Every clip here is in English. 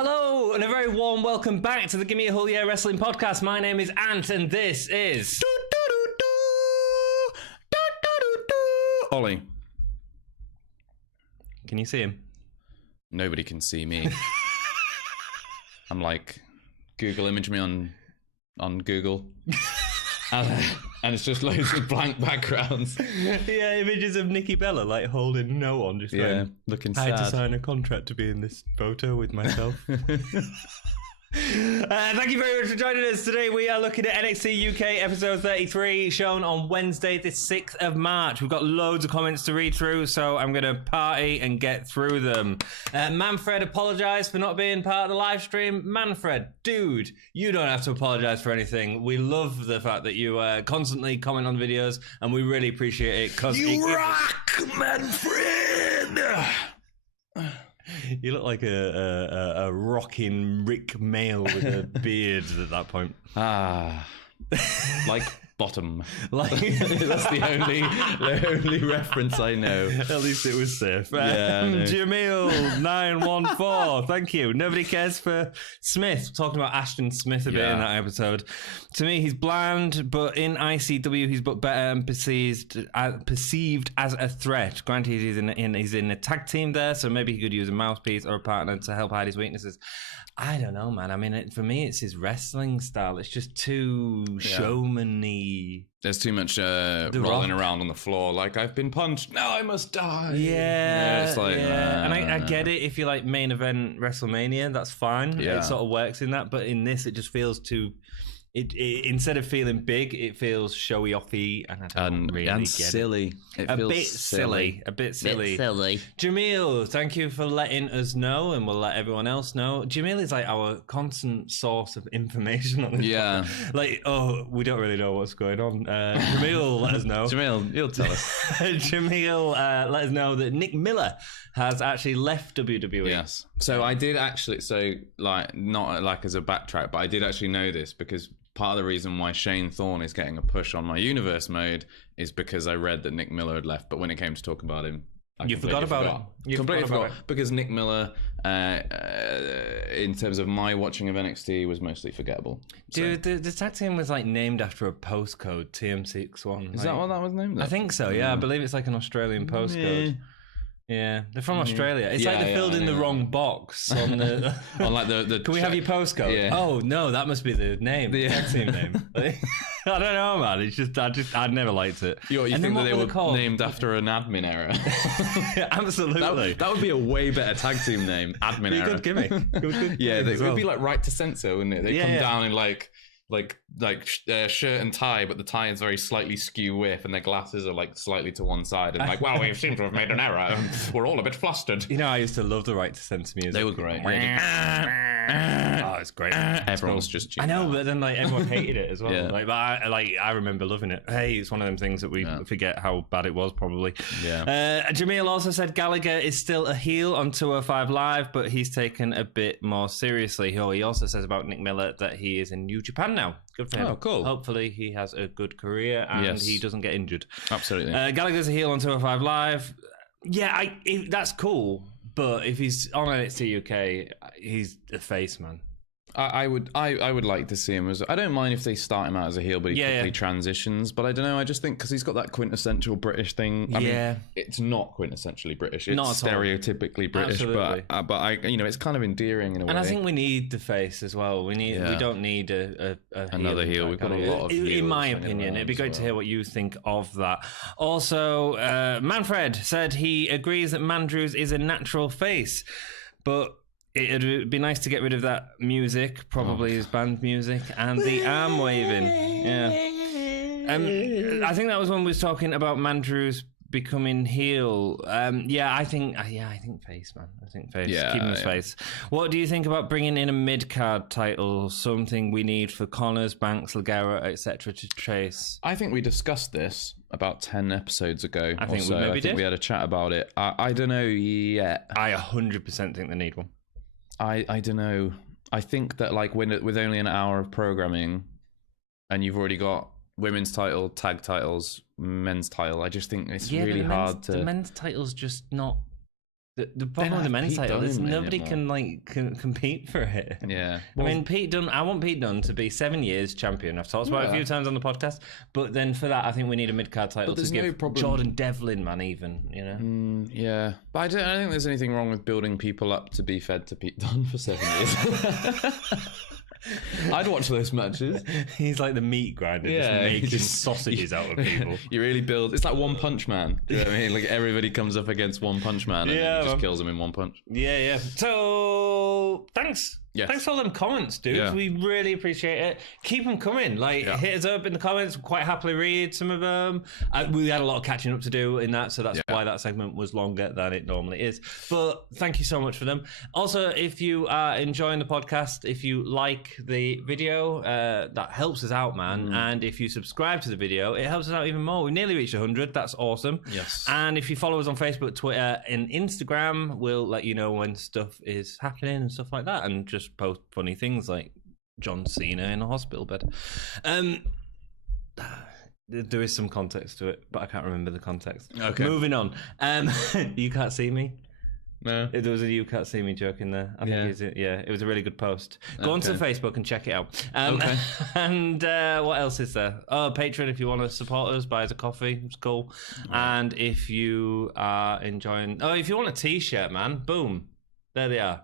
Hello, and a very warm welcome back to the Gimme a Whole Year Wrestling Podcast. My name is Ant, and this is... Ollie. Can you see him? Nobody can see me. I'm like, Google image me on Google. And it's just loads of blank backgrounds. Yeah, images of Nikki Bella, like, holding no one, just going, looking I sad. had to sign a contract to be in this photo with myself. Thank you very much for joining us. Today we are looking at NXT UK episode 33, shown on Wednesday the 6th of March. We've got loads of comments to read through, so I'm going to party and get through them. Manfred apologised for not being part of the live stream. Manfred, dude, you don't have to apologise for anything. We love the fact that you constantly comment on videos, and we really appreciate it. You rock, Manfred! You look like a rocking Rick Mail with a beard at that point. Like bottom. Like that's the only reference I know. At least it was safe. Yeah, Jamil914, thank you. Nobody cares for Smith. Talking about Ashton Smith a bit in that episode. To me, he's bland, but in ICW, he's but better and perceived as a threat. Granted, he's in a tag team there, so maybe he could use a mouthpiece or a partner to help hide his weaknesses. I don't know, man. I mean, for me, it's his wrestling style. It's just too showman-y. There's too much rolling around on the floor. Like, I've been punched. Now I must die. Yeah. It's like, and I get it. If you like main event WrestleMania, that's fine. Yeah. It sort of works in that. But in this, it just feels too... It instead of feeling big, it feels showy-offy, and I don't really get silly. It feels silly. A bit silly. Jamil, thank you for letting us know, and we'll let everyone else know. Jamil is like our constant source of information on this. Yeah. Like, we don't really know what's going on. Jamil, let us know. Jamil, you'll tell us. Jamil, let us know that Nick Miller has actually left WWE. Yes. So I did actually, not like as a backtrack, but I did actually know this because part of the reason why Shane Thorne is getting a push on my universe mode is because I read that Nick Miller had left. But when it came to talk about him, I forgot about it. You completely forgot because Nick Miller, in terms of my watching of NXT, was mostly forgettable. Dude, the tag team was like named after a postcode, TM61. Is that what that was named? I think so. Yeah, I believe it's like an Australian postcode. Yeah, they're from Australia. It's like they filled in the wrong box on the. On like the. Can we have your postcode? Yeah. Oh no, that must be the name. The tag team name. I don't know, man. It's just I never liked it. You think that they were named after an admin error? Absolutely. That would be a way better tag team name. Admin error. Good gimmick. Yeah, it would be like Right to Censor, wouldn't it? They come down in like shirt and tie, but the tie is very slightly skew width, and their glasses are like slightly to one side, and like, wow, we seem to have made an error. We're all a bit flustered. You know, I used to love the Right to Censor music. They were great. Oh, it's great. Everyone's just. I know, but then like everyone hated it as well. Yeah. But I remember loving it. Hey, it's one of them things that we forget how bad it was. Probably. Yeah. Jamil also said Gallagher is still a heel on 205 Live, but he's taken a bit more seriously. He also says about Nick Miller that he is in New Japan now. Good for him. Oh, cool. Hopefully he has a good career and he doesn't get injured. Absolutely. Gallagher's a heel on 205 Live. Yeah, that's cool. But if he's on NXT UK, he's a face, man. I would like to see him as. I don't mind if they start him out as a heel, but he quickly transitions. But I don't know. I just think because he's got that quintessential British thing. I mean, it's not quintessentially British. It's not stereotypically British. Absolutely. But I, it's kind of endearing in a way. And I think we need the face as well. We don't need another heel. We've got a lot of heels. In my opinion, it'd be great to hear what you think of that. Also, Manfred said he agrees that Mandrews is a natural face, but it'd be nice to get rid of that music, probably his band music, and the arm waving. Yeah. I think that was when we was talking about Mandrews becoming heel. I think face, man. I think face. Yeah, Keep him his face. What do you think about bringing in a mid-card title, something we need for Connors, Banks, Ligera, etc. to chase? I think we discussed this about 10 episodes ago. I think we did. We had a chat about it. I don't know yet. I 100% think they need one. I don't know. I think that like with only an hour of programming and you've already got women's title, tag titles, men's title, I just think it's really hard to... The men's title's just not The problem with the men's title is nobody can compete for it. Yeah. Well, I mean, Pete Dunne, I want Pete Dunne to be 7 years champion. I've talked about it a few times on the podcast. But then for that, I think we need a mid-card title to give Jordan Devlin, man, even, you know? Yeah. But I don't think there's anything wrong with building people up to be fed to Pete Dunne for 7 years. I'd watch those matches. He's like the meat grinder, just making sausages out of people. You really build. It's like One Punch Man. Do you know what I mean? Like everybody comes up against One Punch Man and then he just kills them in one punch. Yeah. So thanks. Yes. Thanks for all them comments, dudes. Yeah. We really appreciate it. Keep them coming. Hit us up in the comments. We'll quite happily read some of them. We had a lot of catching up to do in that, so that's why that segment was longer than it normally is. But thank you so much for them. Also, if you are enjoying the podcast, if you like the video, that helps us out, man. And if you subscribe to the video, it helps us out even more. We nearly reached 100. That's awesome. Yes. And if you follow us on Facebook, Twitter, and Instagram, we'll let you know when stuff is happening and stuff like that. And just post funny things like John Cena in a hospital bed. There is some context to it, but I can't remember the context. Okay. Moving on. You can't see me. No. There was a "you can't see me" joke in there. I think it was a really good post. Go onto Facebook and check it out. Okay. And what else is there? Oh, Patreon, if you want to support us, buy us a coffee. It's cool. Right. And if you are enjoying... Oh, if you want a t-shirt, man, boom. There they are.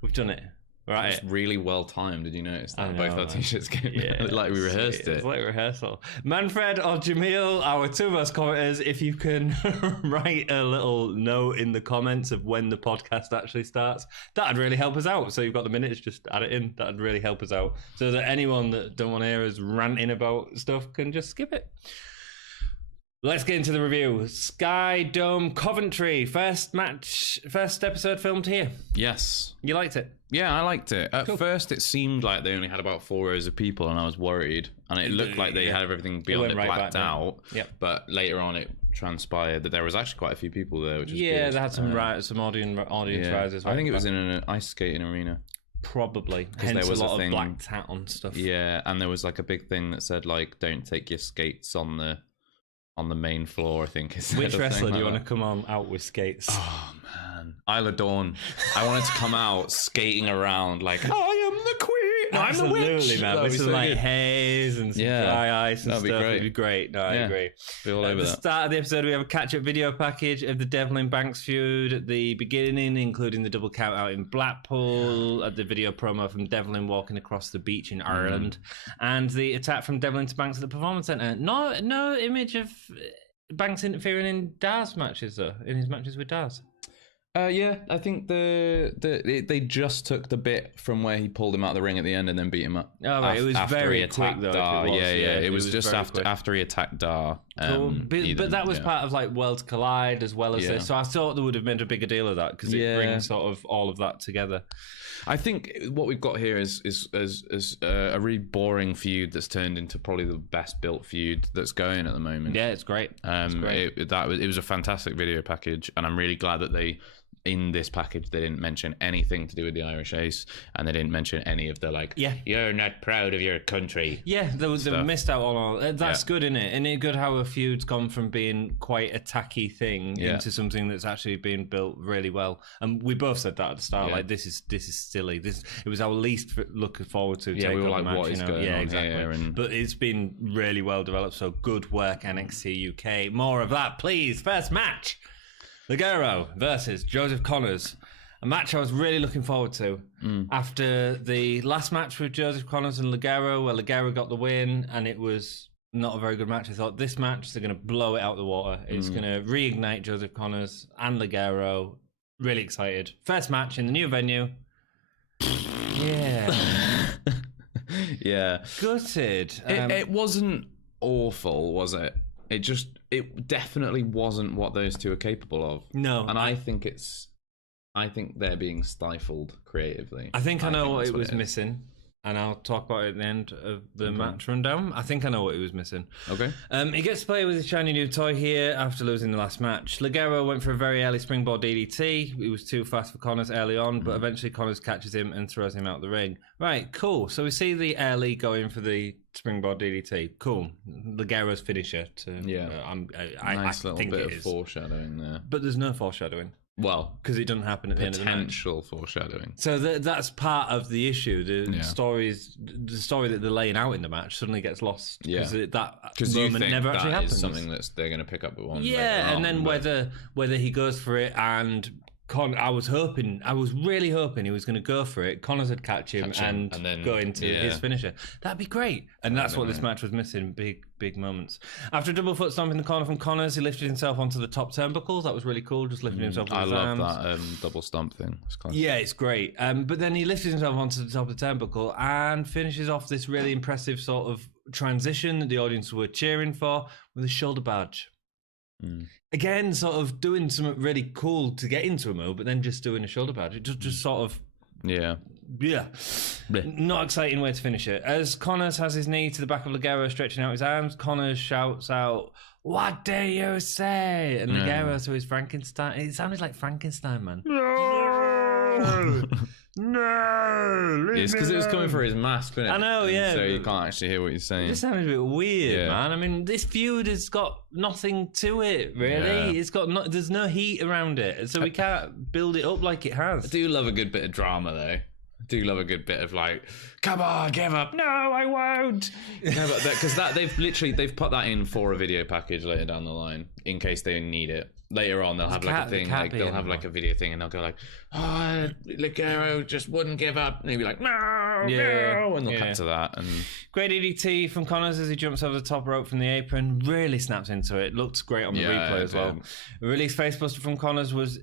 We've done it. Right. It's really well timed. Did you notice that? Both our t-shirts came like we rehearsed it. It's like rehearsal. Manfred or Jamil, our two most commenters, if you can write a little note in the comments of when the podcast actually starts, that'd really help us out. So you've got the minutes, just add it in. That'd really help us out. So that anyone that don't want to hear us ranting about stuff can just skip it. Let's get into the review. Sky Dome Coventry, first episode filmed here. Yes. You liked it? Yeah, I liked it. At first, it seemed like they only had about 4 rows of people, and I was worried. And it looked like they had everything beyond it blacked out. Yep. But later on, it transpired that there was actually quite a few people there, which was good. They had some audience rises. I think it was in an ice skating arena. Probably. Hence there was a lot of blacked hat on stuff. Yeah, and there was like a big thing that said, like, don't take your skates on the main floor, I think. Which wrestler do you want to come on out with skates? Oh, man. Isla Dawn. I wanted to come out skating around like, I am the queen. I'm the witch. Absolutely, man. With some like haze and some dry ice and That'd stuff. Be great. It'd be great. No, I agree. Be all over that. At the start of the episode, we have a catch-up video package of the Devlin Banks feud at the beginning, including the double count out in Blackpool, at the video promo from Devlin walking across the beach in Ireland, and the attack from Devlin to Banks at the Performance Centre. No image of Banks interfering in Daz matches, though, in his matches with Daz. Yeah, I think they just took the bit from where he pulled him out of the ring at the end and then beat him up. Oh, right. It was very quick, though. It was just after he attacked Dar. Cool. But that was part of like Worlds Collide as well as this. So I thought they would have made a bigger deal of that because it brings sort of all of that together. I think what we've got here is a really boring feud that's turned into probably the best built feud that's going at the moment. Yeah, it's great. It was a fantastic video package, and I'm really glad that in this package they didn't mention anything to do with the Irish Ace, and they didn't mention any of the you're not proud of your country. Yeah, they missed out on all. That's good, isn't it? And it's good how a feud's gone from being quite a tacky thing into something that's actually been built really well. And we both said that at the start. Like this is silly. It was our least looking forward to. Yeah, we were like, match, what is going on exactly. Here? But it's been really well developed. So good work, NXT UK. More of that, please. First match. Ligero versus Joseph Connors. A match I was really looking forward to. After the last match with Joseph Connors and Ligero, where Ligero got the win, and it was not a very good match. I thought this match, they're going to blow it out the water. It's going to reignite Joseph Connors and Ligero. Really excited. First match in the new venue. Yeah. Yeah. Gutted. It wasn't awful, was it? It definitely wasn't what those two are capable of. No. And I think they're being stifled creatively. I think I know what it was missing. And I'll talk about it at the end of the match rundown. I think I know what he was missing. Okay. He gets to play with his shiny new toy here after losing the last match. Ligero went for a very early springboard DDT. He was too fast for Connors early on, but eventually Connors catches him and throws him out the ring. Right, cool. So we see the early going for the springboard DDT. Cool. Ligero's finisher. Nice little bit of foreshadowing there. But there's no foreshadowing. Well, because it doesn't happen at the end of the match. Potential foreshadowing. So that's part of the issue. The story that they're laying out in the match suddenly gets lost because that moment never actually happens. Is something that they're going to pick up with one. Yeah, and then whether he goes for it and. I was really hoping he was going to go for it. Connors would catch him and then go into his finisher. That'd be great. And that's what this match was missing. Big moments. After a double foot stomp in the corner from Connors, he lifted himself onto the top turnbuckles. That was really cool. Just lifting himself on his arms. I love that double stomp thing. It's classic. Yeah, it's great. But then he lifted himself onto the top of the turnbuckle and finishes off this really impressive sort of transition that the audience were cheering for with a shoulder barge. Again, sort of doing something really cool to get into a move, but then just doing a shoulder barge. It just sort of... Yeah. Not exciting way to finish it. As Connors has his knee to the back of Ligero, stretching out his arms, Connors shouts out, "What do you say?" And Ligero to his Frankenstein. It sounded like Frankenstein, man. No! It's because it was coming through his mask, wasn't it? I know, yeah. So you can't actually hear what he's saying. It sounded a bit weird, man. I mean, this feud has got nothing to it, really. It's got there's no heat around it, so we can't build it up like it has. I do love a good bit of drama, though. I do love a good bit of like, come on, give up. No, I won't. No, but because they've put that in for a video package later down the line in case they need it. Later on, they'll have like a thing, like they'll have like a video thing, and they'll go like, "Oh, Ligero just wouldn't give up," and he'll be like, "No, no," and they'll cut to that. And great EDT from Connors as he jumps over the top rope from the apron, really snaps into it. Looked great on the replay as well. A release facebuster from Connors was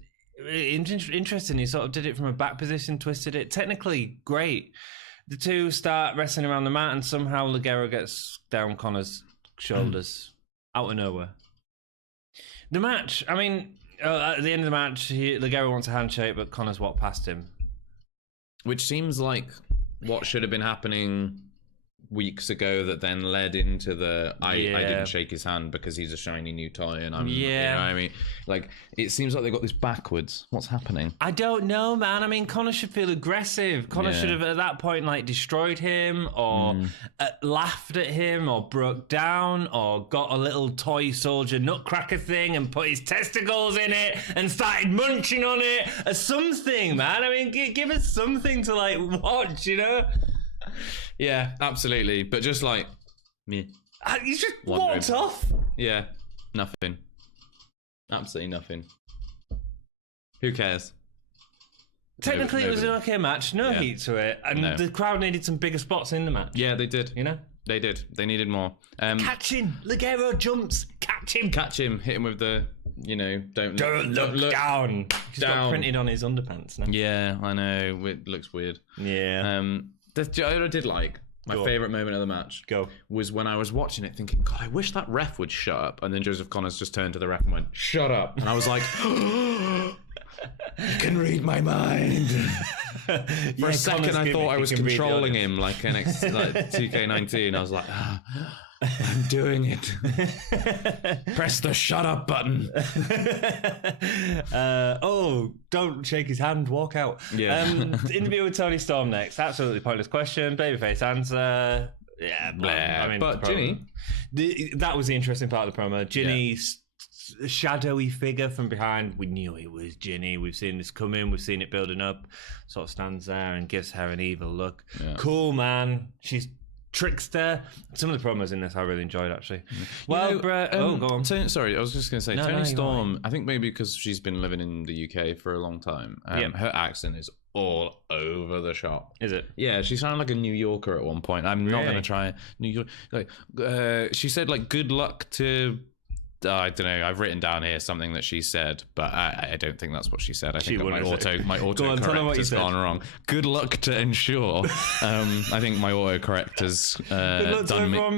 interesting. He sort of did it from a back position, twisted it. Technically great. The two start wrestling around the mat, and somehow Ligero gets down Connors' shoulders out of nowhere. The match, I mean, at the end of the match, Ligero wants a handshake, but Connors walked past him. Which seems like what should have been happening weeks ago that then led into the I didn't shake his hand because he's a shiny new toy and I'm you know what I mean, like it seems like they got this backwards. What's happening? I don't know, man. I mean, Connor should feel aggressive. Connor should have at that point like destroyed him or laughed at him or broke down or got a little toy soldier nutcracker thing and put his testicles in it and started munching on it or something, man. I mean, give us something to like watch, you know? Yeah, absolutely. But just like me. You just walked off. Yeah, nothing. Absolutely nothing. Who cares? Technically, it was an okay match. No heat to it. And the crowd needed some bigger spots in the match. Yeah, they did. You know? They did. They needed more. Catch him. Ligero jumps. Catch him. Catch him. Hit him with the, don't look down. He's got printed on his underpants now. Yeah, I know. It looks weird. Yeah. What I did like, my favourite moment of the match was when I was watching it thinking, God, I wish that ref would shut up. And then Joseph Connors just turned to the ref and went, shut up. And I was like, you can read my mind. For a second, I thought I was controlling him like NXT, like 2K19. I was like, I'm doing it. Press the shut up button. Don't shake his hand, walk out. Interview with Tony Storm next. Absolutely pointless question. Babyface answer. Yeah, blah. I mean, but Ginny, that was the interesting part of the promo. Ginny's shadowy figure from behind. We knew it was Ginny. We've seen this coming. We've seen it building up. Sort of stands there and gives her an evil look. Cool, man. She's trickster. Some of the promos in this I really enjoyed, actually. Well, go on. Sorry, I was just going to say, Tony Storm, I think maybe because she's been living in the UK for a long time, her accent is all over the shop. Is it? Yeah, she sounded like a New Yorker at one point. I'm not going to try New York. Like, she said, like, good luck to... I don't know. I've written down here something that she said, but I don't think that's what she said. I think my autocorrect has gone wrong. Good luck to ensure. I think my autocorrect has good luck to everyone,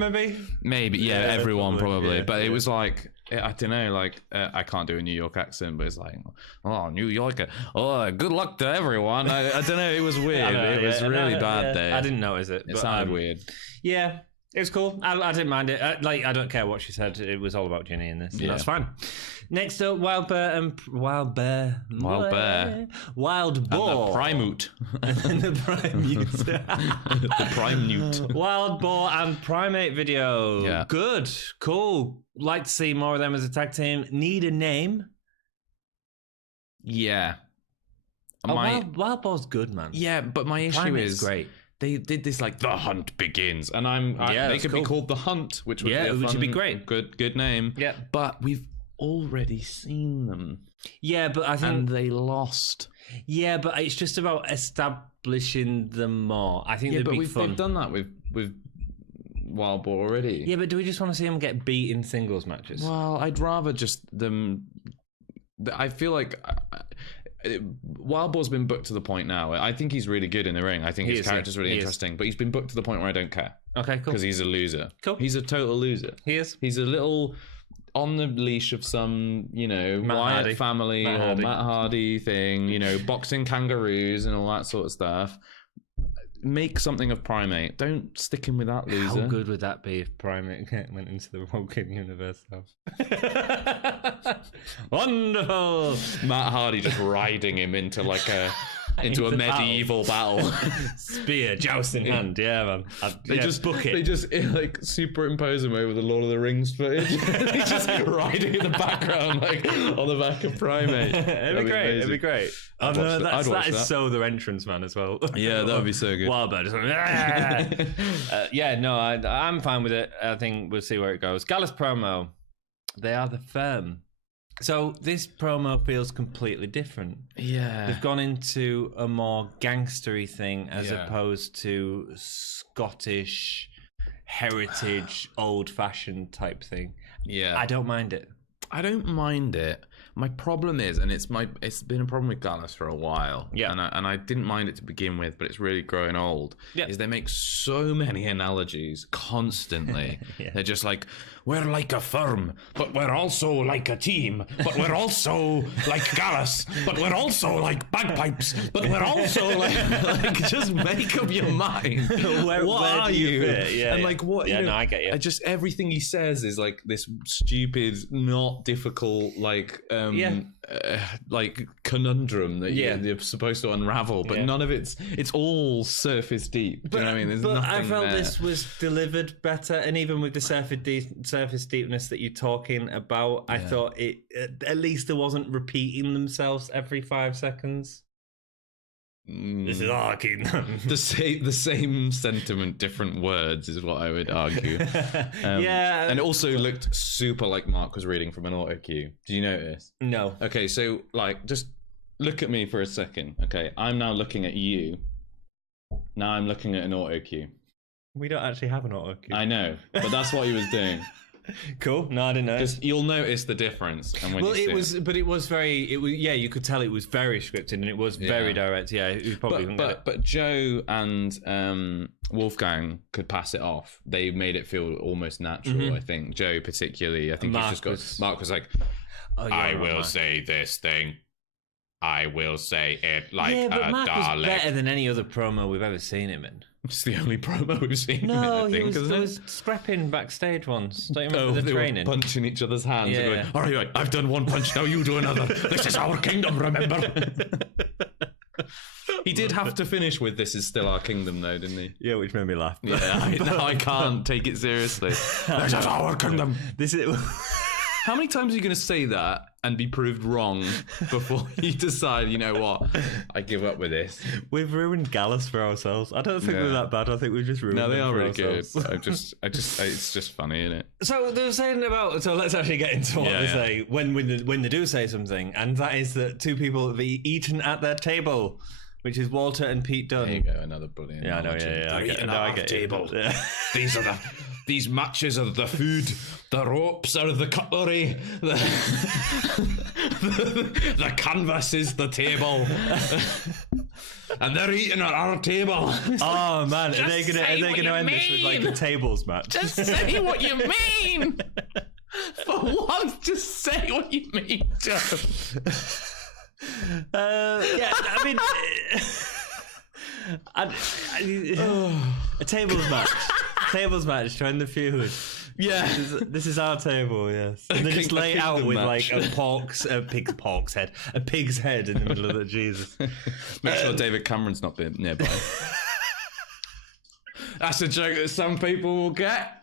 maybe, yeah, everyone probably. Yeah, but it was like, I don't know, like I can't do a New York accent, but it's like, oh, New Yorker. Oh, good luck to everyone. I don't know. It was weird. It was really bad there. I didn't notice it. It sounded weird. Yeah. It was cool. I didn't mind it. I don't care what she said. It was all about Ginny in this. Yeah. That's fine. Next up, Wild Boar. And the Primute. The Primute. The Primute. Wild Boar and Primate video. Yeah. Good. Cool. Like to see more of them as a tag team. Need a name. Yeah. Wild Boar's good, man. Yeah, but my issue is great. They did this like the hunt begins, and they could be called the Hunt, which would be great. Good name. Yeah, but we've already seen them. Yeah, but I think and they lost. Yeah, but it's just about establishing them more. I think they've done that with Wild Boar already. Yeah, but do we just want to see them get beat in singles matches? Well, I'd rather just them. I feel like Wild Boar's been booked to the point now. I think he's really good in the ring. I think his character's really interesting, but he's been booked to the point where I don't care. Okay, cool. Because he's a loser. Cool. He's a total loser. He is. He's a little on the leash of some, Wyatt family or Matt Hardy thing, boxing kangaroos and all that sort of stuff. Make something of Primate. Don't stick him with that loser. How good would that be if Primate went into the Woken universe? Wonderful. Matt Hardy just riding him into into a medieval battle. Spear, joust in hand. Yeah, man. They just book it. They just superimpose him over the Lord of the Rings footage. He's just riding in the background, on the back of Primate. It'd be great. It'd be great. I'd watch that is so the entrance man as well. Yeah, that would be so good. Wildbird. I'm fine with it. I think we'll see where it goes. Gallus promo. They are the firm. So this promo feels completely different. Yeah. They've gone into a more gangstery thing as opposed to Scottish heritage, old-fashioned type thing. Yeah. I don't mind it. I don't mind it. My problem is, and it's been a problem with Gallus for a while. Yeah. And I didn't mind it to begin with, but it's really growing old. Yeah. Is they make so many analogies constantly. Yeah. They're just like, we're like a firm, but we're also like a team, but we're also like Gallus, but we're also like bagpipes, but we're also like just make up your mind. Where are you? Yeah, and what? Yeah, no, I get you. Just everything he says is like this stupid, not difficult, conundrum that you're supposed to unravel, but none of it's all surface deep. Do you know what I mean? There's nothing I felt there. This was delivered better, and even with the surface deepness that you're talking about, I thought it at least there wasn't repeating themselves every 5 seconds. This is our kingdom. The same sentiment, different words is what I would argue. And it also looked super like Mark was reading from an auto cue. Do you notice? No. Okay, so just look at me for a second. Okay, I'm now looking at you. Now I'm looking at an auto cue. We don't actually have an auto cue. I know, but that's what he was doing. Cool. No, I didn't know. Because you'll notice the difference. And when you you could tell it was very scripted and it was very direct. Yeah, it was probably. But Joe and Wolfgang could pass it off. They made it feel almost natural. I think Joe particularly. I think Mark was like, I will say this thing. I will say it like a Mark Dalek. Was better than any other promo we've ever seen him in. It's the only promo we've seen. No, him in, I think, he was scrapping backstage once. Don't you remember the they training? Were punching each other's hands. Yeah. And going, all right, I've done one punch. Now you do another. This is our kingdom. Remember. He did have to finish with "This is still our kingdom," though, didn't he? Yeah, which made me laugh. Yeah, I can't take it seriously. This is our kingdom. This is. How many times are you going to say that and be proved wrong before you decide, you know what, I give up with this? We've ruined Gallus for ourselves. I don't think we're that bad. I think we've just ruined them. No, they are really ourselves. good. It's just funny, isn't it? So they were saying about. So let's actually get into what they say when they do say something, and that is that two people have eaten at their table, which is Walter and Pete Dunne. There you go, another brilliant. Yeah, I know. Yeah, I get table. Yeah. These matches are the food, the ropes are the cutlery, the canvas is the table, and they're eating at our table. Oh man, are they gonna end this with like a tables match? Just say what you mean. For once, just say what you mean, Joe. I mean, a tables match. Tables match, trying the feud. Yeah, this is our table. Yes, and they just lay it out with match. Like a pig's head in the middle of the Jesus. Make sure David Cameron's not nearby. That's a joke that some people will get.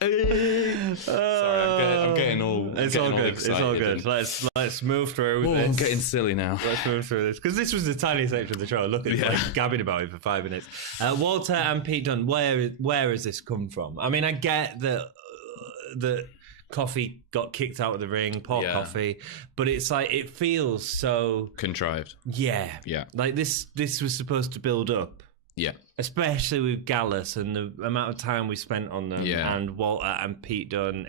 Sorry, I'm getting all. It's all good. It's all good. Let's move through. I'm getting silly now. Let's move through this because this was the tiny section of the show. Look at it, like gabbing about it for 5 minutes. Walter and Pete Dunne. Where has this come from? I mean, I get that Coffee got kicked out of the ring, poor Coffee, but it's like it feels so contrived. Yeah. Like this was supposed to build up. Yeah. Especially with Gallus and the amount of time we spent on them, and Walter and Pete Dunne.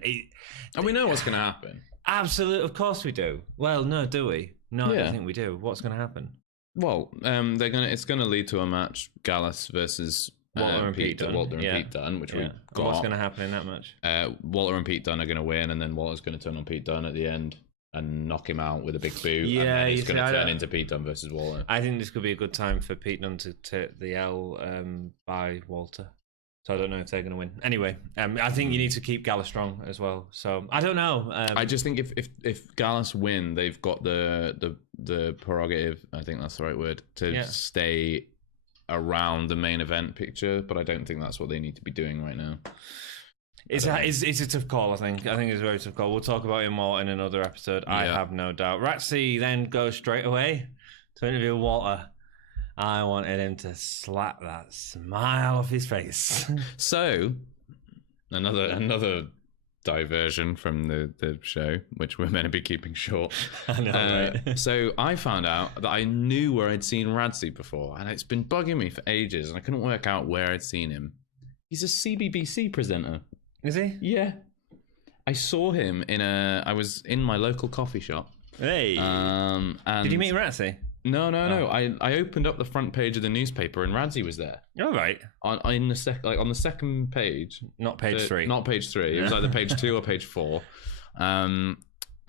And we know what's going to happen. Absolutely, of course we do. Well, no, do we? No, I don't think we do. What's going to happen? Well, it's going to lead to a match: Gallus versus Walter and Pete Dunne, which we've got. What's going to happen in that match? Walter and Pete Dunne are going to win, and then Walter's going to turn on Pete Dunne at the end and knock him out with a big boot. Yeah, and it's going to turn into Pete Dunne versus Walter. I think this could be a good time for Pete Dunne to take the L by Walter. So I don't know if they're going to win. Anyway, I think you need to keep Gallus strong as well. So I don't know. I just think if Gallus win, they've got the prerogative. I think that's the right word to stay around the main event picture, but I don't think that's what they need to be doing right now. It's a tough call, I think. I think it's a very tough call. We'll talk about it more in another episode, I have no doubt. Ratsy then goes straight away to interview Walter. I wanted him to slap that smile off his face. So, another diversion from the show, which we're meant to be keeping short. I know, right? So I found out that I knew where I'd seen Radsey before, and it's been bugging me for ages, and I couldn't work out where I'd seen him. He's a CBBC presenter. Is he? Yeah. I saw him I was in my local coffee shop. Hey. And did you meet Radsey? No. I opened up the front page of the newspaper and Radsey was there. All right. On the second page. Not page 3. Not page 3. It was either page 2 or page 4.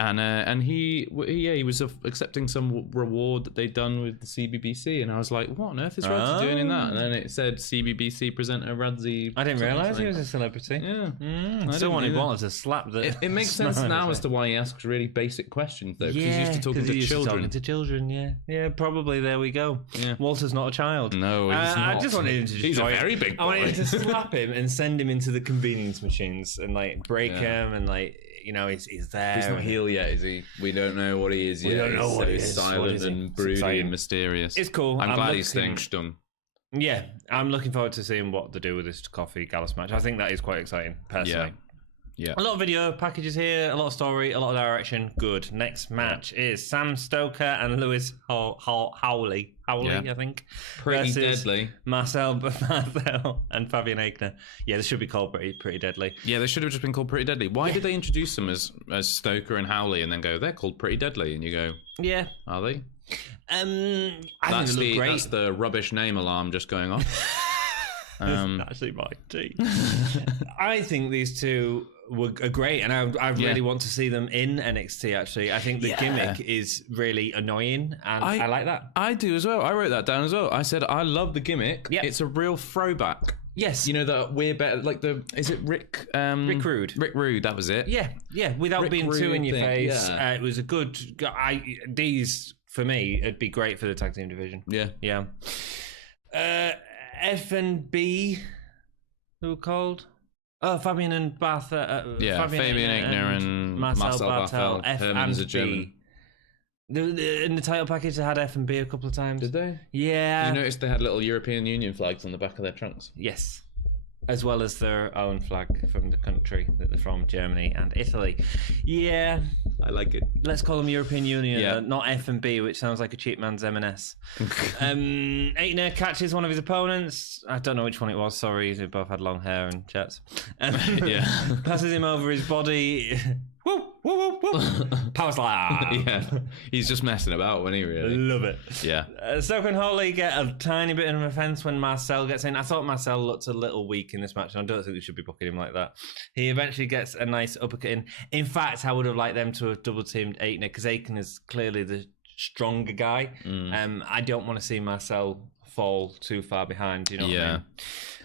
And he was accepting some reward that they'd done with the CBBC, and I was like, what on earth is Radsey doing in that? And then it said CBBC presenter Radsey. I didn't realise he was a celebrity. Yeah. I still wanted Walter to slap the... It makes sense now as to why he asks really basic questions, though, because he's used to talking to children. Yeah, probably, there we go. Yeah. Walter's not a child. No, he's not. I just wanted him to He's a very big boy. I wanted him to slap him and send him into the convenience machines and, like, break him and, like... You know, he's there. He's not heel yet, is he? We don't know what he is yet. We don't know what he is. Silent and broody and mysterious. It's cool. I'm glad he's staying stum. Yeah, I'm looking forward to seeing what they do with this Coffee Gallus match. I think that is quite exciting, personally. Yeah. A lot of video packages here, a lot of story, a lot of direction. Good. Next match is Sam Stoker and Lewis Howley, I think. Pretty deadly. Marcel and Fabian Aichner. Yeah, this should be called pretty deadly. Yeah, they should have just been called Pretty Deadly. Why did they introduce them as Stoker and Howley and then go, they're called Pretty Deadly? And you go, yeah. Are they? I think they look great. That's the rubbish name alarm just going off. It's actually my tea. I think these two are great, and I really want to see them in NXT, actually. I think the gimmick is really annoying, and I like that. I do as well. I wrote that down as well. I said, I love the gimmick. Yep. It's a real throwback. Yes. You know, that we're better, like is it Rick? Rick Rude. Rick Rude, that was it. Yeah, without Rick being Rude too in your thing. face. Yeah. It was a good... These, for me, it'd be great for the tag team division. Yeah. F&B, who were called? Oh, Fabian and Barthel. Fabian Aichner and Marcel Barthel. F and B. In the title package, they had F and B a couple of times. Did they? Yeah. Did you notice they had little European Union flags on the back of their trunks? Yes. As well as their own flag from the country that they're from, Germany and Italy. Yeah. I like it. Let's call them European Union, not F&B, which sounds like a cheap man's M&S. Aichner catches one of his opponents. I don't know which one it was, sorry. They both had long hair and chats. Passes him over his body. Woo, woo, woo, woo. Power slam. Yeah. He's just messing about, when he really. Love it. Yeah. Stoker and Howley get a tiny bit of an offense when Marcel gets in. I thought Marcel looked a little weak in this match, and I don't think they should be booking him like that. He eventually gets a nice uppercut in. In fact, I would have liked them to have double-teamed Aichner, because Aichner is clearly the stronger guy. I don't want to see Marcel fall too far behind, you know what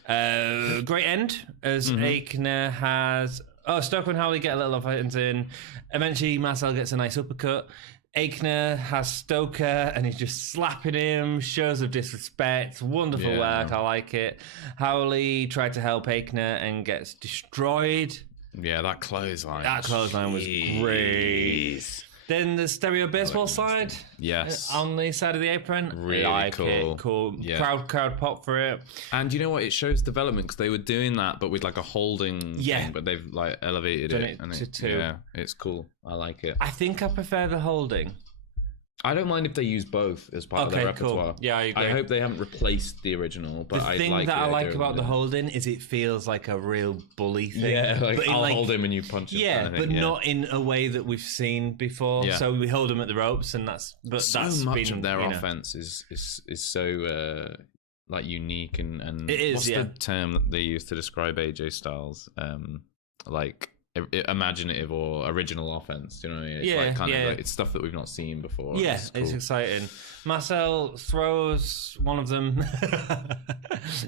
I mean? Great end, as Aichner has... Oh, Stoker and Howley get a little offense in. Eventually, Marcel gets a nice uppercut. Aichner has Stoker and he's just slapping him, shows of disrespect. Wonderful work, I like it. Howley tried to help Aichner and gets destroyed. Yeah, that clothesline. That clothesline was great. Then the stereo baseball slide. Yes. On the side of the apron. Really like cool. It. Cool. Yeah. Crowd pop for it. And you know what? It shows development because they were doing that, but with like a holding thing, but they've like elevated Done it. to two. Yeah, it's cool. I like it. I think I prefer the holding. I don't mind if they use both as part of their repertoire. Cool. Yeah, I agree. I hope they haven't replaced the original, but the thing that I like about the holding is it feels like a real bully thing. Yeah, like I'll hold him and you punch him. Yeah, kind of but not in a way that we've seen before. Yeah. So we hold them at the ropes, and that's much of their offense is so like unique and it is. What's the term that they use to describe AJ Styles? Like imaginative or original offense, you know what I mean? It's like kind of like it's stuff that we've not seen before. Yeah, it's exciting. Marcel throws one of them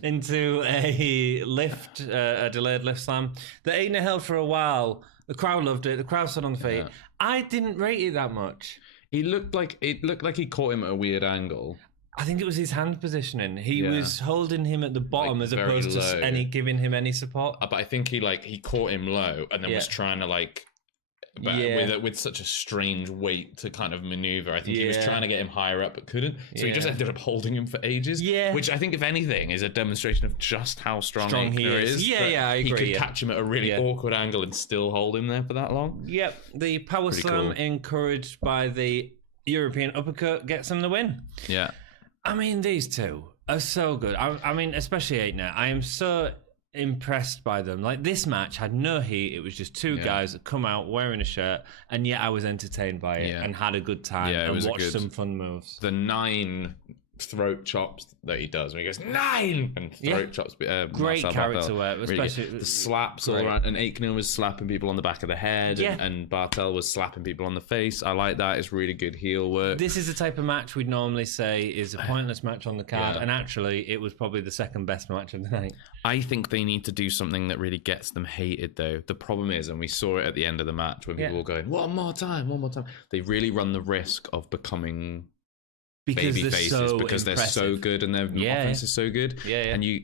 into a lift, a delayed lift slam. The Aichner held for a while. The crowd loved it. The crowd stood on the feet. I didn't rate it that much. It looked like he caught him at a weird angle. I think it was his hand positioning. He was holding him at the bottom as opposed to giving him any support. But I think he caught him low and then was trying to with such a strange weight to kind of maneuver. I think he was trying to get him higher up but couldn't. So he just ended up holding him for ages. Yeah. Which I think, if anything, is a demonstration of just how strong he is. Yeah, I agree. He could catch him at a really awkward angle and still hold him there for that long. Yep. The power slam encouraged by the European uppercut gets him the win. Yeah. I mean, these two are so good. I mean, especially Aichner. I am so impressed by them. Like, this match had no heat. It was just two guys that come out wearing a shirt, and yet I was entertained by it and had a good time and watched some fun moves. The 9 throat chops that he does when he goes 9 and throat chops. Great character work, especially the slaps all around. And Aichner was slapping people on the back of the head, and Barthel was slapping people on the face. I like that. It's really good heel work. This is the type of match we'd normally say is a pointless match on the card, and actually, it was probably the second best match of the night. I think they need to do something that really gets them hated, though. The problem is, and we saw it at the end of the match when people were going, one more time. They really run the risk of becoming baby faces because they're so good and their offense is so good. And you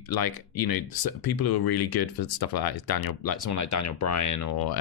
people who are really good for stuff like that is someone like Daniel Bryan or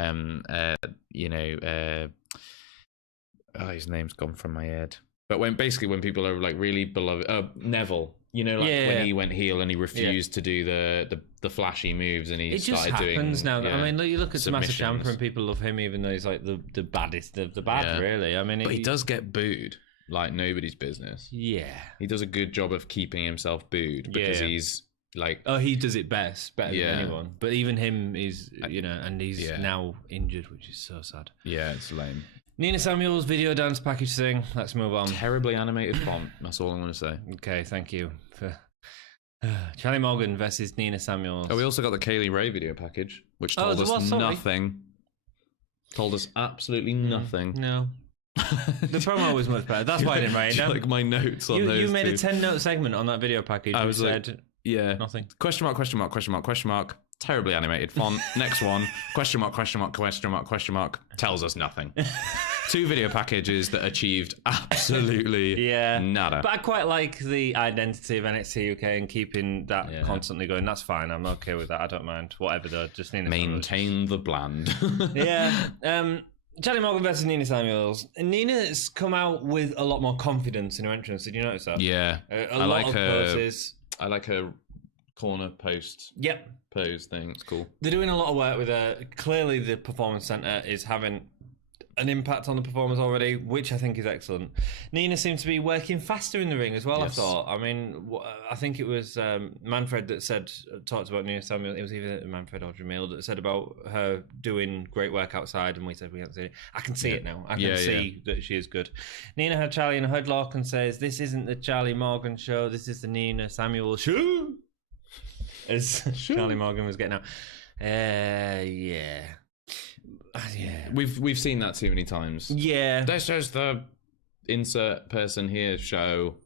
his name's gone from my head. But when people are like really beloved, Neville, when he went heel and he refused to do the flashy moves and he started doing. It just happens now. I mean, you look at Tommaso Ciampa and people love him even though he's like the baddest of the bad, really. I mean, but he does get booed like nobody's business. Yeah, he does a good job of keeping himself booed because he's like, he does it better than anyone. But even him is, and he's now injured, which is so sad. Yeah, it's lame. Nina Samuels video dance package thing. Let's move on. Terribly animated font. That's all I'm going to say. Okay, thank you for Charlie Morgan versus Nina Samuels. Oh, we also got the Kaylee Ray video package, which told us nothing. Told us absolutely nothing. No. The promo was much better. That's why I didn't write it down. Like my notes on those. You made a 10-note segment on that video package. I was said, nothing. Question mark, question mark, question mark, question mark. Terribly animated font. Next one. Question mark, question mark, question mark, question mark. Tells us nothing. 2 video packages that achieved absolutely nada. But I quite like the identity of NXT UK and keeping that constantly going. That's fine. I'm okay with that. I don't mind. Whatever though. Just Nina maintain the bland. Charlie Morgan versus Nina Samuels. Nina's come out with a lot more confidence in her entrance. Did you notice that? Yeah. A lot of poses. I like her corner post pose thing. It's cool. They're doing a lot of work with her. Clearly the Performance Centre is having an impact on the performers already, which I think is excellent. Nina seems to be working faster in the ring as well, yes. I thought. I mean, I think it was Manfred that talked about Nina Samuel. It was either Manfred or Jamil that said about her doing great work outside, and we said we haven't seen it. I can see it now. I can see that she is good. Nina had Charlie in a headlock and says, "This isn't the Charlie Morgan show. This is the Nina Samuel show." As Charlie Morgan was getting out. We've seen that too many times. Yeah. This is the insert person here show.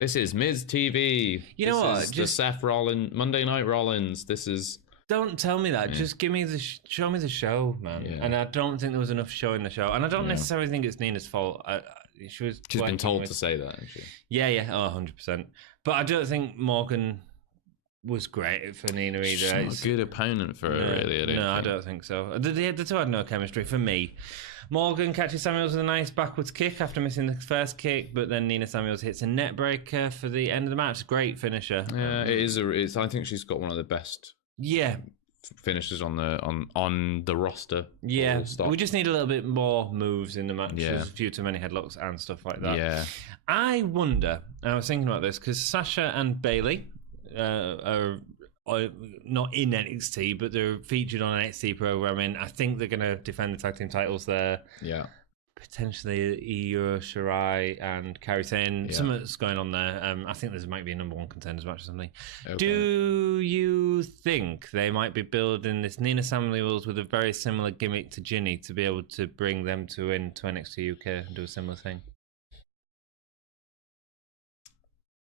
This is Miz TV. You know what? Just the Seth Rollins Monday Night Rollins. This is. Don't tell me that. Just give me show me the show, man. Yeah. And I don't think there was enough showing the show. And I don't necessarily think it's Nina's fault. She's been told to say that, hasn't she? Yeah, 100%. But I don't think Morgan was great for Nina either. She's not a good opponent for her, really. I don't think so. The two had no chemistry for me. Morgan catches Samuels with a nice backwards kick after missing the first kick, but then Nina Samuels hits a net breaker for the end of the match. Great finisher. Yeah, it is. I think she's got one of the best. Finishes on the roster. Yeah, we just need a little bit more moves in the match. Yeah. There's a few too many headlocks and stuff like that. Yeah. I wonder, I was thinking about this, because Sasha and Bayley are not in NXT, but they're featured on NXT programming. I think they're going to defend the tag team titles there. Yeah. Potentially Io Shirai and Kairi Sane. Something's going on there. I think this might be a number one contenders match or something. Okay. Do you think they might be building this Nina Samuels with a very similar gimmick to Ginny to be able to bring them to NXT UK and do a similar thing?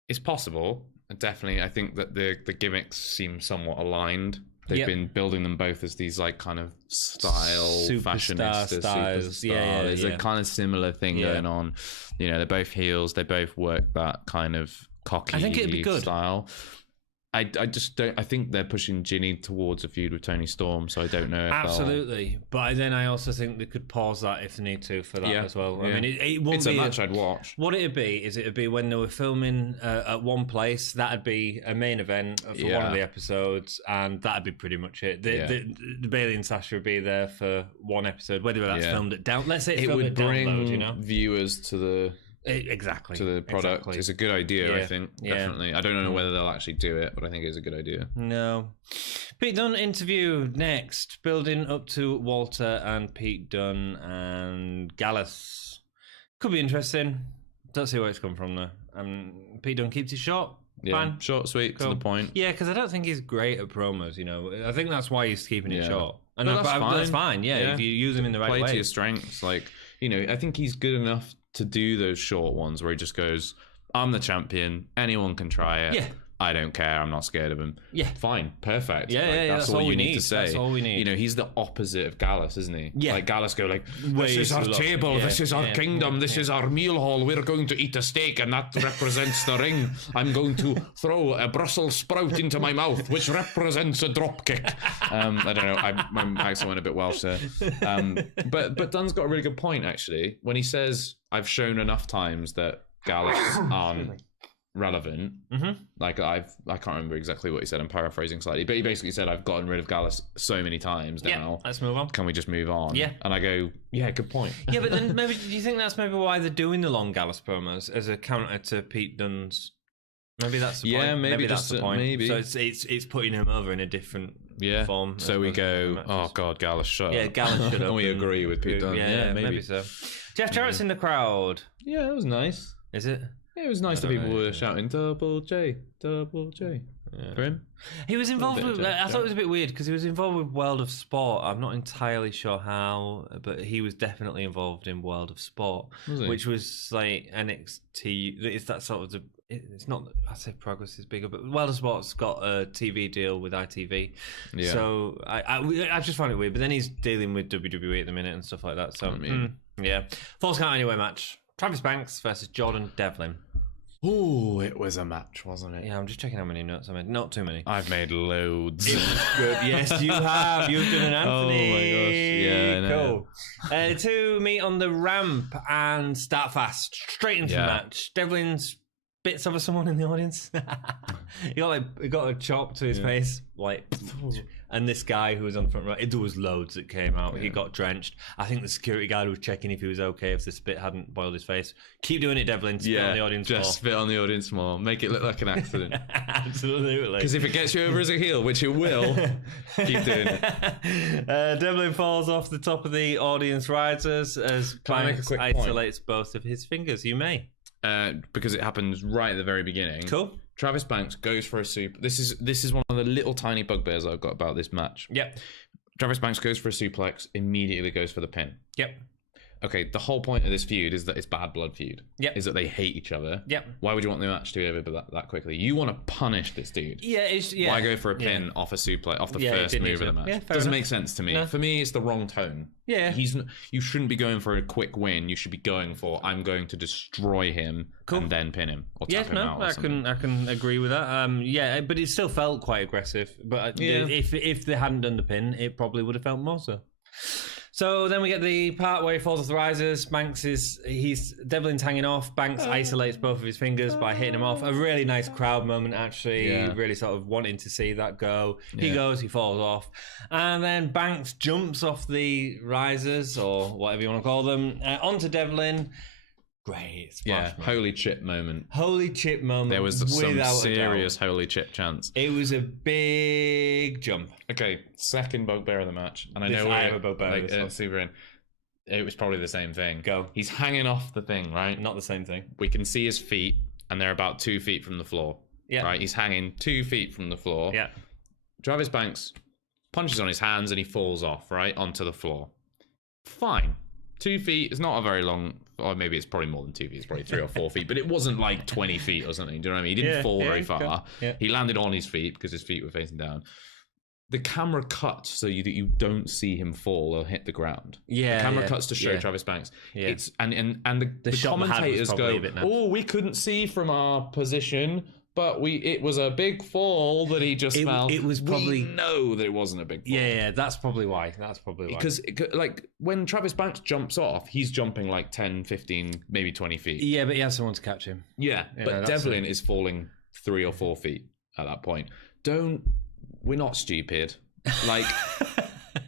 It's possible. Definitely. I think that the gimmicks seem somewhat aligned. They've been building them both as these like kind of style fashionistas, superstars. Yeah. There's a kind of similar thing going on. You know, they're both heels. They both work that kind of cocky I think it'd be good. style. I just don't. I think they're pushing Ginny towards a feud with Toni Storm, so I don't know. Absolutely, but then I also think they could pause that if they need to for that as well. I mean, it won't be a match I'd watch. What it'd be when they were filming at one place. That'd be a main event for one of the episodes, and that'd be pretty much it. The Bayley and Sasha would be there for one episode, whether that's filmed at down. Let's say it's filmed at download, viewers to the. Exactly to the product. It's a good idea. I think definitely. I don't know whether they'll actually do it, but I think it's a good idea. No. Pete Dunne interview next, building up to Walter and Pete Dunne and Gallus. Could be interesting. Don't see where it's come from though. Pete Dunne keeps it short. Fine. Short, sweet, to the point. Yeah, because I don't think he's great at promos. You know, I think that's why he's keeping it short. And that's fine. Yeah, if you use him in the right way. Play to your strengths. Like, you know, I think he's good enough to do those short ones where he just goes, I'm the champion, anyone can try it. I don't care, I'm not scared of him. Fine, perfect. That's all you need to say. That's all we need. You know, he's the opposite of Gallus, isn't he? Like Gallus go like, this is our table, this is our kingdom, this is our meal hall, we're going to eat a steak and that represents the ring. I'm going to throw a Brussels sprout into my mouth, which represents a drop kick. I don't know, my accent went a bit Welsh there. But Dunne's got a really good point, actually, when he says, I've shown enough times that Gallus aren't relevant. Like I can't remember exactly what he said. I'm paraphrasing slightly, but he basically said, I've gotten rid of Gallus so many times now. Let's move on. Can we just move on? And I go, good point. But then maybe do you think that's maybe why they're doing the long Gallus promos as a counter to Pete Dunne's? Maybe that's the point. Maybe that's the point. Maybe. So it's putting him over in a different form. So we go, oh God, Gallus, shut up. Gallus shut up. And we agree with Pete Dunne. Maybe so. Jeff Jarrett's in the crowd. Yeah, that was nice. Is it? Yeah, it was nice that people were shouting Double J for him. He was involved with, I thought it was a bit weird because he was involved with World of Sport. I'm not entirely sure how, but he was definitely involved in World of Sport, which was like NXT. It's that sort of, it's not, I say Progress is bigger, but World of Sport's got a TV deal with ITV. So I just find it weird, but then he's dealing with WWE at the minute and stuff like that. So, Falls Count Anywhere match. Travis Banks versus Jordan Devlin. Oh, it was a match, wasn't it? Yeah, I'm just checking how many notes I made. Not too many. I've made loads. It was good. Yes, you have. You've done an Anthony. Oh my gosh. Yeah, I know. Cool. To meet on the ramp and start fast. Straight into the match. Devlin's bits of someone in the audience. he got a chop to his face. And this guy who was on the front row, there was loads that came out. He got drenched. I think the security guard was checking if he was okay, if the spit hadn't boiled his face. Keep doing it, Devlin. Spit on the audience more. Just spit on the audience more. Make it look like an accident. Absolutely. Because if it gets you over as a heel, which it will, keep doing it. Devlin falls off the top of the audience risers as Banks isolates both of his fingers. You may. Because it happens right at the very beginning. Cool. Travis Banks goes for a super. This is one of the little tiny bugbears I've got about this match. Yep. Travis Banks goes for a suplex, immediately goes for the pin. Yep. okay, the whole point of this feud is that it's bad blood feud. Yep. Is that they hate each other. Yep. Why would you want the match to be over that quickly? You want to punish this dude. Yeah. Why go for a pin off a suplex, off the first move of the match? Yeah, doesn't make sense to me. No. For me, it's the wrong tone. Yeah. You shouldn't be going for a quick win. You should be going for, I'm going to destroy him and then pin him or tap him out. I can agree with that. Yeah, but it still felt quite aggressive. But if they hadn't done the pin, it probably would have felt more so. So then we get the part where he falls off the risers. Devlin's hanging off. Banks isolates both of his fingers by hitting him off. A really nice crowd moment, actually. Really sort of wanting to see that go. He goes, he falls off. And then Banks jumps off the risers, or whatever you want to call them, onto Devlin. Great. Holy chip moment. Holy chip moment. There was some serious holy chip chance. It was a big jump. Okay, second bugbear of the match. And I have a bugbear. Super in. It was probably the same thing. Go. He's hanging off the thing, right? Not the same thing. We can see his feet, and they're about 2 feet from the floor. Yeah. Right? He's hanging 2 feet from the floor. Yeah. Travis Banks punches on his hands, and he falls off, right, onto the floor. Fine. 2 feet is not a very long, or maybe it's probably more than 2 feet, it's probably 3 or 4 feet, but it wasn't like 20 feet or something. Do you know what I mean? He didn't fall very far. Yeah. He landed on his feet because his feet were facing down. The camera cuts so that you don't see him fall or hit the ground. Yeah, the camera cuts to show Travis Banks. Yeah. It's and the commentators go, "Oh, we couldn't see from our position." But it was a big fall that he just fell. It was probably... We know that it wasn't a big fall. Yeah, that's probably why. Because, like, when Travis Banks jumps off, he's jumping like 10, 15, maybe 20 feet. Yeah, but he has someone to catch him. Yeah, but Devlin is falling 3 or 4 feet at that point. We're not stupid. Like...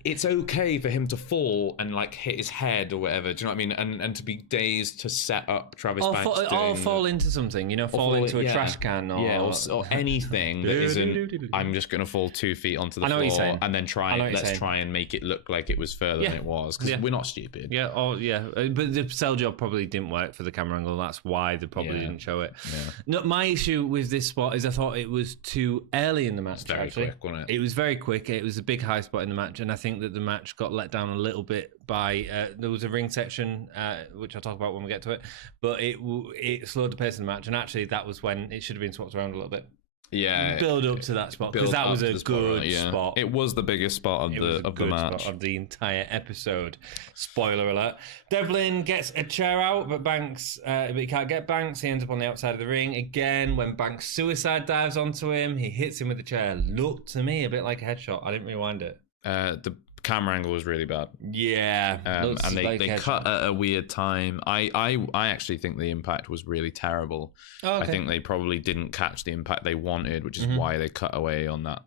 It's okay for him to fall and like hit his head or whatever. Do you know what I mean? And to be dazed to set up Travis Banks. Or fall into something, fall into a trash can or anything that isn't. I'm just going to fall 2 feet onto the floor and then try and make it look like it was further than it was because we're not stupid. Yeah, but the sell job probably didn't work for the camera angle. That's why they probably didn't show it. Yeah. No, my issue with this spot is I thought it was too early in the match. Very quick, wasn't it? It was very quick. It was a big high spot in the match, and I think that the match got let down a little bit by there was a ring section which I'll talk about when we get to it, but it slowed the pace of the match, and actually that was when it should have been swapped around a little bit. Yeah, build up to that spot because that was a good spot. It was the biggest spot of the match of the entire episode. Spoiler alert: Devlin gets a chair out, but but he can't get Banks. He ends up on the outside of the ring again. When Banks suicide dives onto him, he hits him with the chair. Looked to me a bit like a headshot. I didn't rewind it. The camera angle was really bad. Yeah, and they cut at a weird time. I actually think the impact was really terrible. Oh, okay. I think they probably didn't catch the impact they wanted, which is why they cut away on that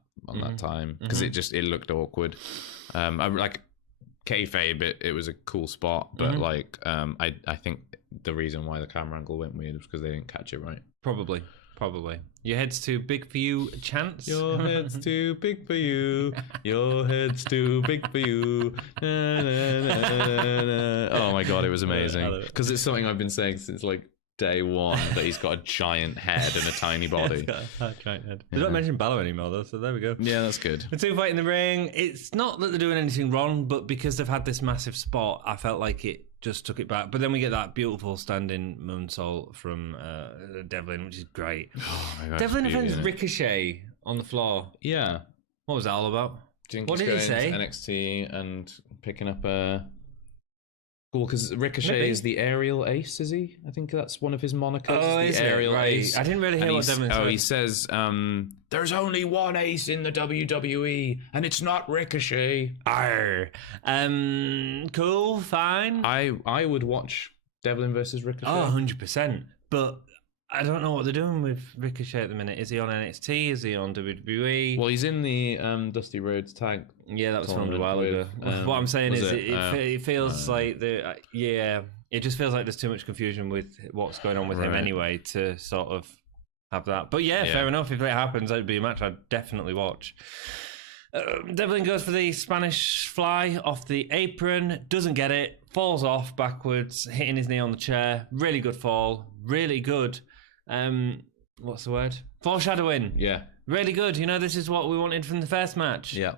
time because it looked awkward. Like kayfabe, it was a cool spot, but I think the reason why the camera angle went weird was because they didn't catch it right. Probably. Your head's too big for you, Chance. Your head's too big for you. Your head's too big for you. Na, na, na, na. Oh my god, it was amazing. Because it's something I've been saying since like day one that he's got a giant head and a tiny body. He's got a giant head. They don't mention Balor anymore though, so there we go. Yeah, that's good. The two fight in the ring. It's not that they're doing anything wrong, but because they've had this massive spot, I felt like it just took it back. But then we get that beautiful standing moonsault from Devlin, which is great. Oh my god! Devlin defends Ricochet on the floor. Yeah. What was that all about? What did he say? NXT and picking up a... Cool, because Ricochet is the aerial ace, is he? I think that's one of his monikers. Oh, is the aerial ace. I didn't really hear what Devlin said. Oh, he says, there's only one ace in the WWE, and it's not Ricochet. Arr. Cool, fine. I would watch Devlin versus Ricochet. Oh, 100%. But I don't know what they're doing with Ricochet at the minute. Is he on NXT? Is he on WWE? Well, he's in the Dusty Rhodes tag. Yeah, that was filmed a while ago. What I'm saying is it feels like it just feels like there's too much confusion with what's going on with him anyway to sort of have that. But yeah, fair enough. If it happens, that'd be a match I'd definitely watch. Devlin goes for the Spanish fly off the apron, doesn't get it, falls off backwards, hitting his knee on the chair. Really good fall, really good. What's the word? Foreshadowing. Yeah. Really good. This is what we wanted from the first match. Yeah.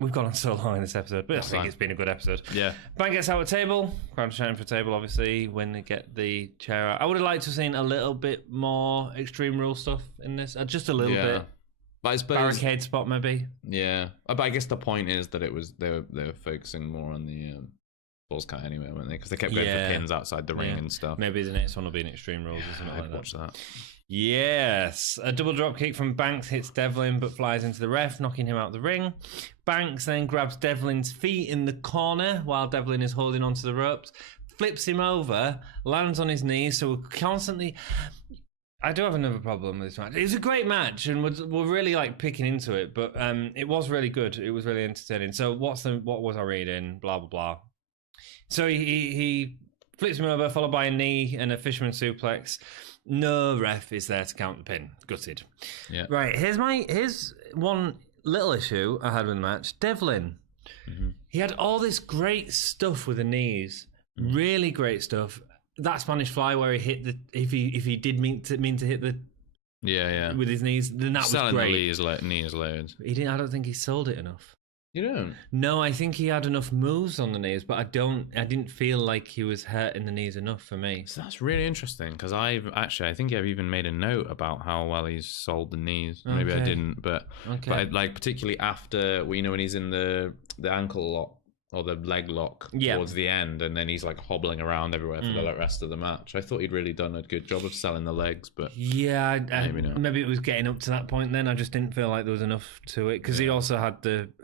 We've gone on so long in this episode, but I think it's been a good episode. Yeah. Bank gets out of table. Crowd shouting for a table, obviously, when they get the chair out. I would have liked to have seen a little bit more Extreme Rules stuff in this. Just a little bit. But I suppose, barricade spot, maybe. Yeah. But I guess the point is that it was they were focusing more on the Balls Count anyway, weren't they? Because they kept going for pins outside the ring and stuff. Maybe the next one will be an Extreme Rules or something like that. Watch that. Yes, a double drop kick from Banks hits Devlin but flies into the ref, knocking him out of the ring. Banks then grabs Devlin's feet in the corner while Devlin is holding onto the ropes, flips him over, lands on his knees, so we're constantly... I do have another problem with this match. It was a great match and we're really like picking into it, but it was really good. It was really entertaining. So what was I reading? Blah, blah, blah. So he flips him over, followed by a knee and a fisherman suplex. No ref is there to count the pin. Gutted. Yeah. Right. Here's one little issue I had with the match. Devlin. Mm-hmm. He had all this great stuff with the knees. Really great stuff. That Spanish Fly where he hit the if he did mean to hit the with his knees, then that was great. The knees loads. He didn't. I don't think he sold it enough. You don't? No, I think he had enough moves on the knees, but I didn't feel like he was hurting the knees enough for me. So that's really interesting because I think I've even made a note about how well he's sold the knees. Maybe I didn't, but like particularly after when he's in the ankle lock or the leg lock towards the end, and then he's like hobbling around everywhere for the rest of the match. I thought he'd really done a good job of selling the legs, but maybe it was getting up to that point. Then I just didn't feel like there was enough to it because he also had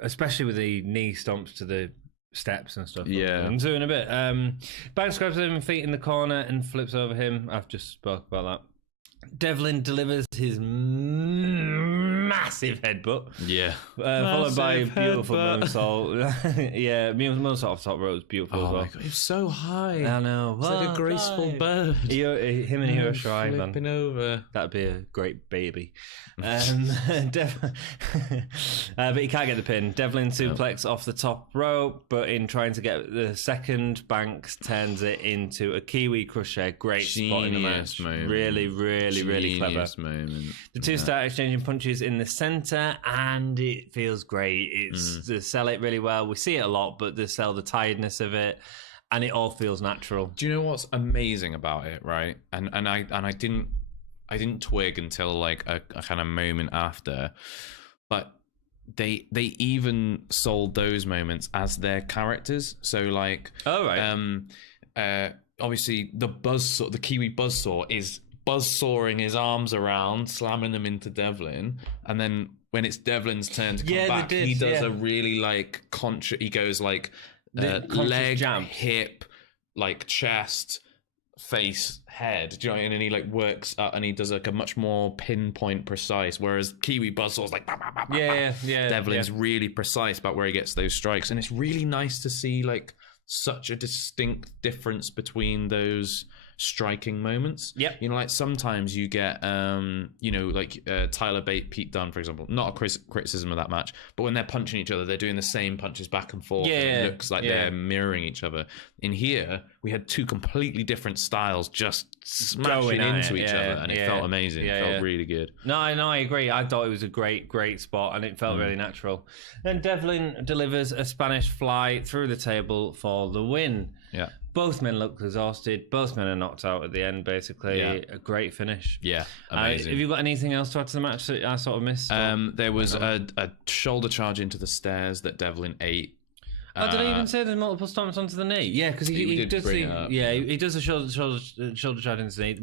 especially with the knee stomps to the steps and stuff. Yeah, I'm doing a bit. Banks grabs him feet in the corner and flips over him. I've just spoke about that. Devlin delivers his massive headbutt. Yeah. Followed by a beautiful moonsault. Moonsault off top rope was beautiful as well. My God, he's so high. I know. It's like a graceful bird. Him and Hero Shrine, man. Flipping over. That'd be a great baby. But he can't get the pin. Devlin suplex off the top rope, but in trying to get the second, Banks turns it into a Kiwi crusher. Great spot in the match. Moment. Really clever. Moment. The two start exchanging punches in the center, and it feels great. They sell it really well. We see it a lot, but they sell the tiredness of it, and it all feels natural. Do you know what's amazing about it, right? And I didn't twig until like a kind of moment after, but they even sold those moments as their characters. So like, obviously the Kiwi buzzsaw is buzzsawing his arms around, slamming them into Devlin, and then when it's Devlin's turn to come back, he does a really like he goes like leg, jump, hip, like chest, face, head. Do you know what I mean? And he like works and he does like a much more pinpoint precise, whereas Kiwi buzzsaw's like Devlin's really precise about where he gets those strikes, and it's really nice to see like such a distinct difference between those striking moments. Yep. Like sometimes you get Tyler Bate, Pete Dunne, for example, not a criticism of that match, but when they're punching each other, they're doing the same punches back and forth, and it looks like they're mirroring each other. In here we had two completely different styles just smashing into each other, and it felt amazing. It felt really good. No, I agree. I thought it was a great spot, and it felt really natural. Then Devlin delivers a Spanish Fly through the table for the win. Yeah. Both men look exhausted. Both men are knocked out at the end, basically. Yeah. A great finish. Yeah, amazing. Have you got anything else to add to the match that I sort of missed? There was a shoulder charge into the stairs that Devlin ate. Did I even say there's multiple stomps onto the knee? Yeah, because he does he does a shoulder charge into the knee.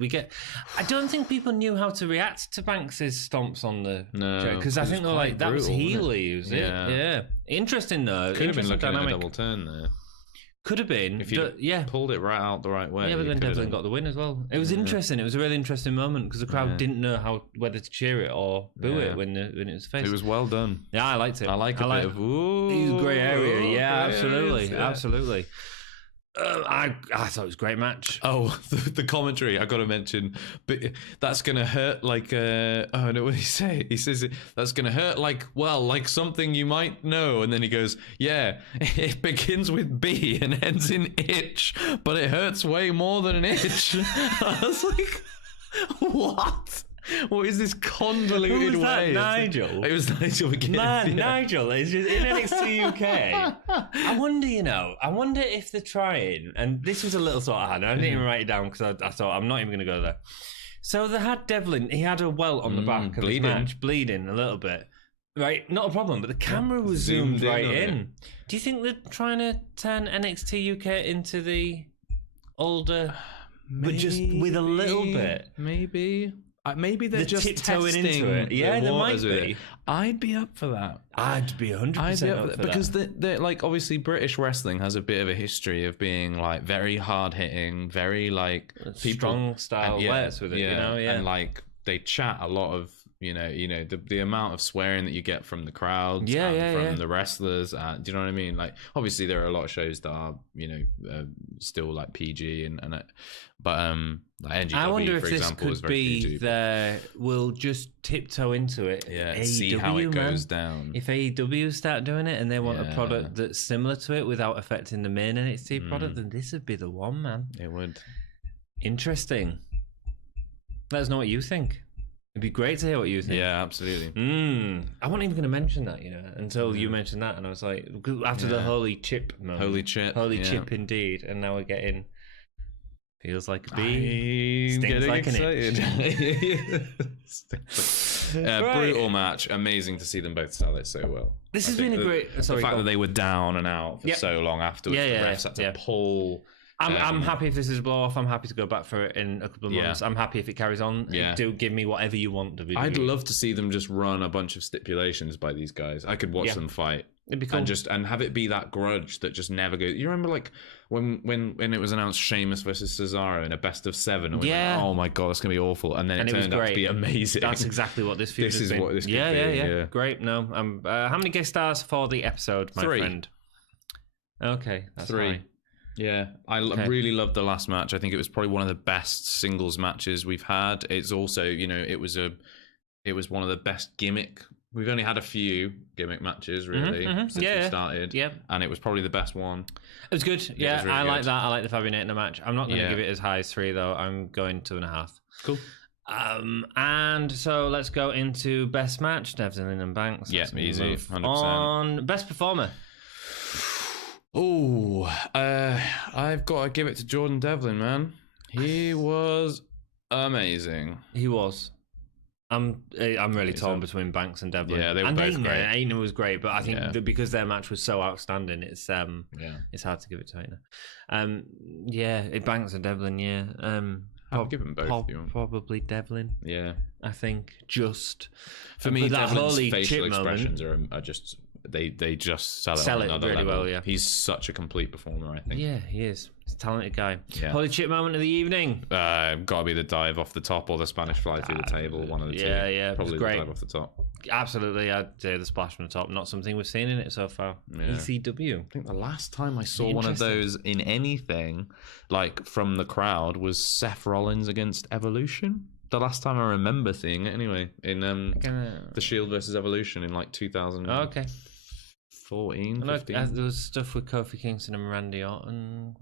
I don't think people knew how to react to Banks's stomps on the because I think they're like, that was Healy, was it? Yeah. Interesting though. Could have been looking at a double turn there. Could have been. If you pulled it right out the right way. Yeah, but then Devlin got the win as well. It was interesting. It was a really interesting moment because the crowd didn't know whether to cheer it or boo it when it was faced. It was well done. Yeah, I liked it. I like a bit of ooh. It was a great area. Yeah, absolutely. Absolutely. I thought it was a great match. Oh, the commentary, I got to mention, but that's going to hurt like, I don't know what he say. He says, that's going to hurt like something you might know. And then he goes, yeah, it begins with B and ends in itch, but it hurts way more than an itch. I was like, what? What is this convoluted Who's that, way? Nigel? It was Nigel again. Man, Nigel is just in NXT UK. I wonder if they're trying, and this was a little sort of hand. I didn't even write it down because I thought I'm not even going to go there. So they had Devlin. He had a welt on the back of his match, bleeding a little bit. Right, not a problem, but the camera was zoomed right in. Do you think they're trying to turn NXT UK into the older, but just with a little bit? Maybe they're just tiptoeing testing into it. Yeah, there might be. I'd be up for that. I'd be 100% up for because that. they're like, obviously British wrestling has a bit of a history of being like very hard hitting, very like strong style works with it, and like they chat a lot of the amount of swearing that you get from the crowds, from the wrestlers. Do you know what I mean? Like, obviously there are a lot of shows that are still like PG but NGW, I wonder if for this example, could be we'll just tiptoe into it. Yeah, see how it goes down. If AEW start doing it and they want a product that's similar to it without affecting the main NXT product, then this would be the one, man. It would. Interesting. Let us know what you think. It'd be great to hear what you think. Yeah, absolutely. I wasn't even going to mention that, until you mentioned that, and I was like, after the Holy Chip moment. Holy Chip. Holy Chip, indeed. And now we're getting... Feels like a bee. Stings like excited. An itch. Brutal match. Amazing to see them both sell it so well. This has been a great... the fact that they were down and out for so long afterwards. The refs had to pull... I'm happy if this is a blow off. I'm happy to go back for it in a couple of months. I'm happy if it carries on. Do give me whatever you want, WWE. I'd love to see them just run a bunch of stipulations by these guys. I could watch them fight. It'd be cool. And have it be that grudge that just never goes. You remember like when it was announced Sheamus versus Cesaro in a best of 7? And we went, oh my god, it's gonna be awful. And then it turned out to be amazing. That's exactly what this feud has been. What this could be. Yeah. Great. No, how many guest stars for the episode, my 3. friend? Okay, that's 3. high. Yeah, I really loved the last match. I think it was probably one of the best singles matches we've had. It's also, it was one of the best gimmick. We've only had a few gimmick matches really since we started. Yeah, and it was probably the best one. It was good. Yeah, really I like that. I like the Fabian Aichner match. I'm not going to give it as high as 3 though. I'm going 2.5. Cool. And so let's go into best match. Devlin and Banks. Yeah, easy. 100%. On best performer. Oh, I've got to give it to Jordan Devlin, man. He was amazing. He was. I'm really torn between Banks and Devlin. Yeah, they were both great. Aichner was great, but I think that because their match was so outstanding, it's hard to give it to Aichner. Banks and Devlin. I'll give them both. Probably Devlin. Yeah, I think just for me, Devlin's facial expressions are just. They just sell it on another really level. well. Yeah, he's such a complete performer. I think. Yeah, he is. He's a talented guy. Yeah. Holy chip moment of the evening. Got to be the dive off the top or the Spanish fly through the table. One of the two. Yeah, probably great. The dive off the top. Absolutely, I'd say the splash from the top. Not something we've seen in it so far. Yeah. ECW. I think the last time I saw one of those in anything, like from the crowd, was Seth Rollins against Evolution. The last time I remember seeing it, anyway, in the Shield versus Evolution in like 2000. Oh, okay. 14, 15. There was stuff with Kofi Kingston and Randy Orton.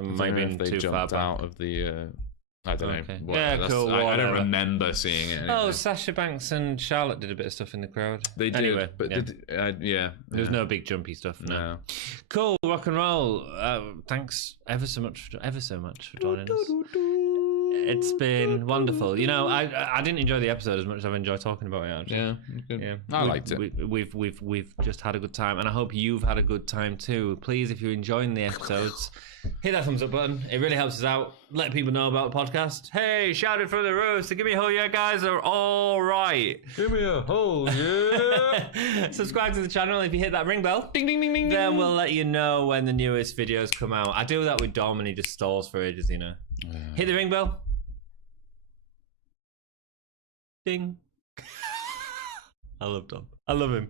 Maybe they jumped out of the. I don't know. Yeah, cool. I don't remember seeing it. Anyway. Oh, Sasha Banks and Charlotte did a bit of stuff in the crowd. They did, anyway, but there was no big jumpy stuff. No. Cool, rock and roll. Thanks ever so much for joining us. It's been wonderful. I didn't enjoy the episode as much as I've enjoyed talking about it. Actually. Yeah, good. Yeah, I liked it. We've just had a good time, and I hope you've had a good time too. Please, if you're enjoying the episodes, hit that thumbs up button. It really helps us out. Let people know about the podcast. Hey, shout it from the roof. So give me a hole, yeah, guys are all right. Give me a hole, yeah. Subscribe to the channel. If you hit that ring bell, ding ding ding ding, then we'll let you know when the newest videos come out. I do that with Dom, and he just stalls for ages. Hit the ring bell. Ding. I love Dom. I love him.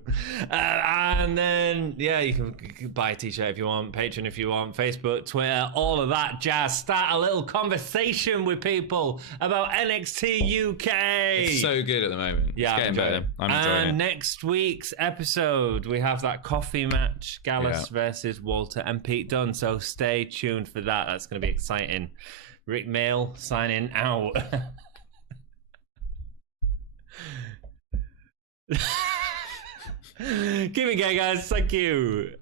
And then, you can buy a t-shirt if you want, Patreon if you want, Facebook, Twitter, all of that jazz. Start a little conversation with people about NXT UK. It's so good at the moment. Yeah, it's getting better. I'm enjoying it. Next week's episode, we have that coffee match, Gallus versus Walter and Pete Dunne. So stay tuned for that. That's going to be exciting. Rick Mail signing out. Keep it gay, guys. Thank you.